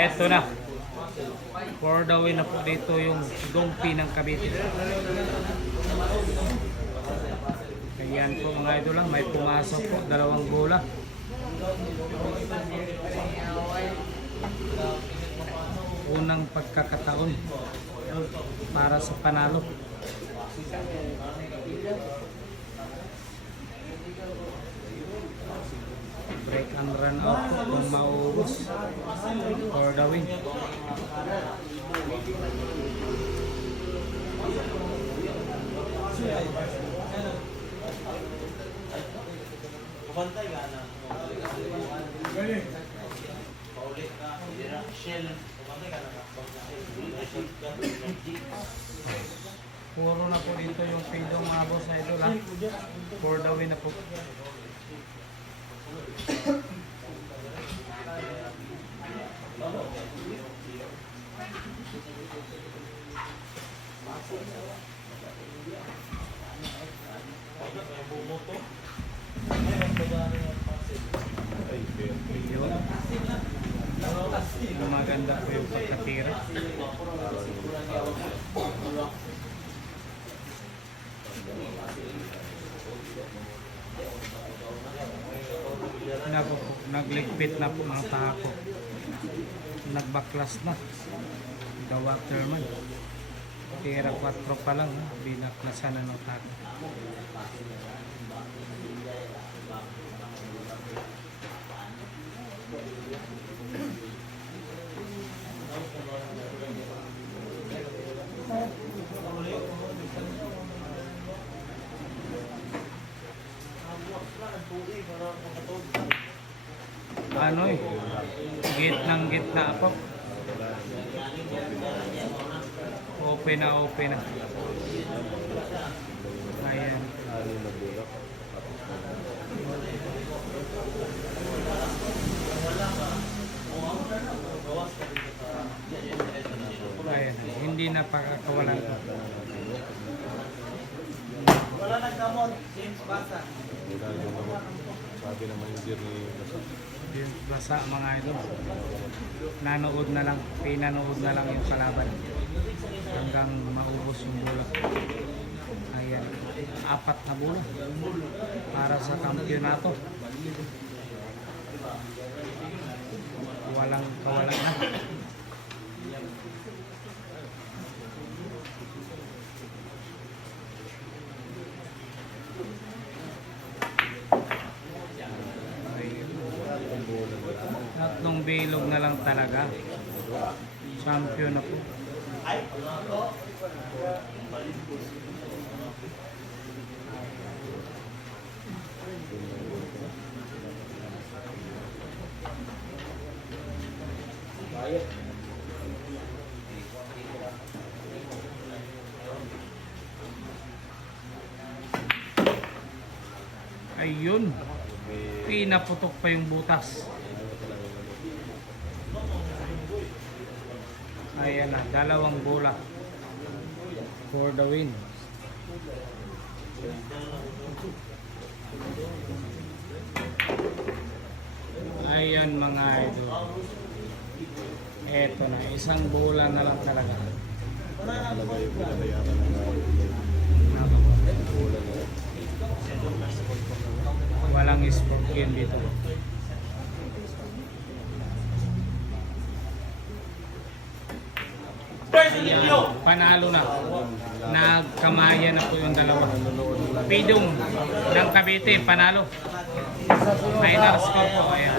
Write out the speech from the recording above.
Eto na. For the win na po dito yung Gumpi ng Cavite. Ayan po mga idol lang. May pumasok po. 2 bola. Unang pagkakataon para sa panalo. Break and run out po kung maubos for the win. Pabantay ka na. Paulit ka. Shell. Pabantay ka na. Puro na po dito yung pidong mga boss idol ha. For the win na po. Maganda po yung pagkatira. Nagligpit na po mga tako. Nagbaklas na. The Waterman. Tira 4 pa lang. Binaklasan na ng tako. Ano eh, gitna po. Open na. Ayan. Ayan, hindi na pakakawalan ko. Wala nagdamot. James Basa. Sabi naman yung journey Yung basa mga idol. Nanood na lang, pinanood na lang yung kalaban hanggang maubos yung bola. Ayan, 4 na bola para sa kampyonato. Walang kawalan na. Tatlong bilog na lang talaga. Champion na po. Ayun. Pinaputok pa yung butas. Ayan na, 2 bola for the win. Ayan mga idol. Eto na, 1 bola na lang talaga. nakalagay yung pinabayaran ng Walang sport game dito. Panalo na. Nagkamayan na po yung dalawa. Pidong ng Cavite, panalo. Final score po. Ayan.